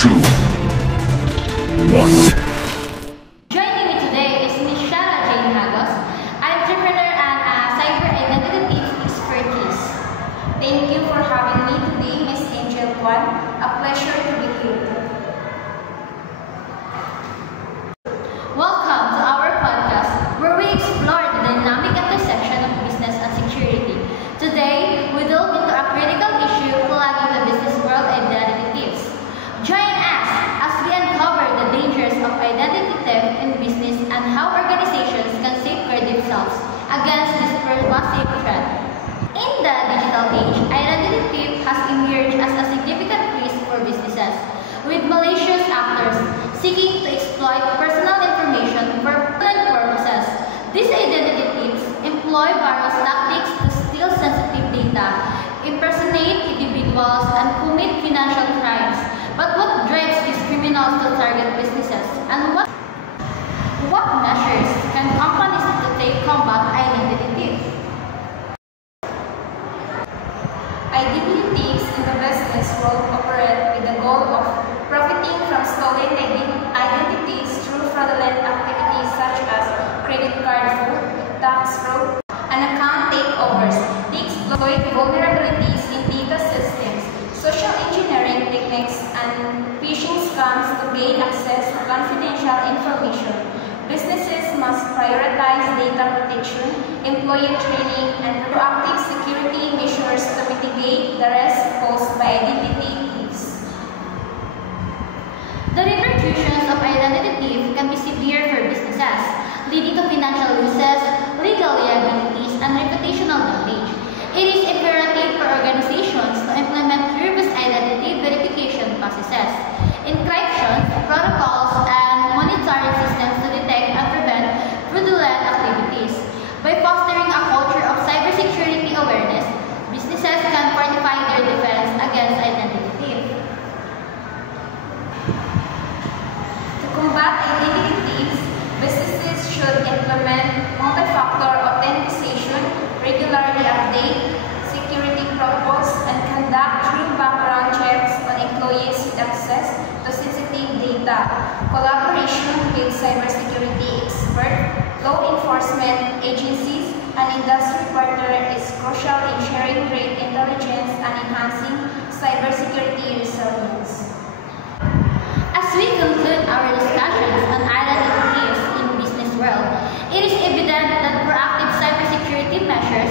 2, 1. Joining me today is Ms. Shara Jane Hagos, entrepreneur and cyber identity expertise. Thank you for having me today, Ms. Angel Kwan. A pleasure to be here. Welcome to our podcast, where we explore the dynamic intersection of business and security. Today, we delve into a critical issue plaguing the business world: identity thieves. Join us as we uncover the dangers of identity theft in business and how organizations can safeguard themselves against this pervasive threat. In the digital age, identity theft has emerged as a significant risk for businesses, with malicious actors seeking to exploit personal information for fraudulent purposes. These identity thieves employ various tactics to steal sensitive data, impersonate individuals, and commit financial crimes. But what drives these criminals to target businesses, and what measures can companies take to combat identity theft? Identity thieves in the business world operate with the goal of profiting from stolen identities through fraudulent activities such as credit card fraud, tax fraud, and account takeovers. They exploit vulnerabilities in data systems, social engineering techniques, and phishing scams to gain access to confidential information. Businesses must prioritize data protection, employee training, and proactive security measures to mitigate the risk posed by identity thieves. The repercussions of identity theft can be severe for businesses, leading to financial losses, legal liabilities, and reputational damage. It is imperative for organizations to implement rigorous identity verification processes, encryption protocols, and monitoring systems to detect and prevent fraudulent activities. By fostering a culture of cybersecurity awareness, businesses can fortify their defense against identity theft. To combat identity thieves, businesses should implement multi-factor authentication, regularly update security protocols, and conduct true background checks on employees with access to sensitive data. Collaboration with cybersecurity experts, law enforcement agencies, and industry partners is crucial in sharing great intelligence and enhancing cybersecurity resilience. As we conclude our discussions on identity thieves in business world, it is evident that proactive cybersecurity measures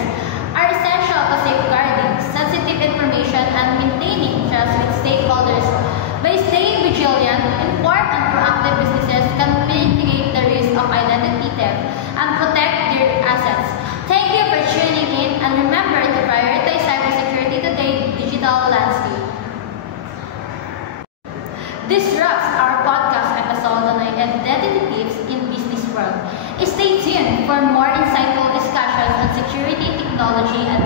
are essential to safeguarding sensitive information and maintaining trust with stakeholders. By staying vigilant, informed, and proactive, businesses can mitigate the risk of identity theft and protect their assets. Thank you for tuning in, and remember to prioritize cybersecurity today digital landscape. This wraps our podcast episode on identity thieves in business world. Stay tuned for more insightful discussions on security, technology, and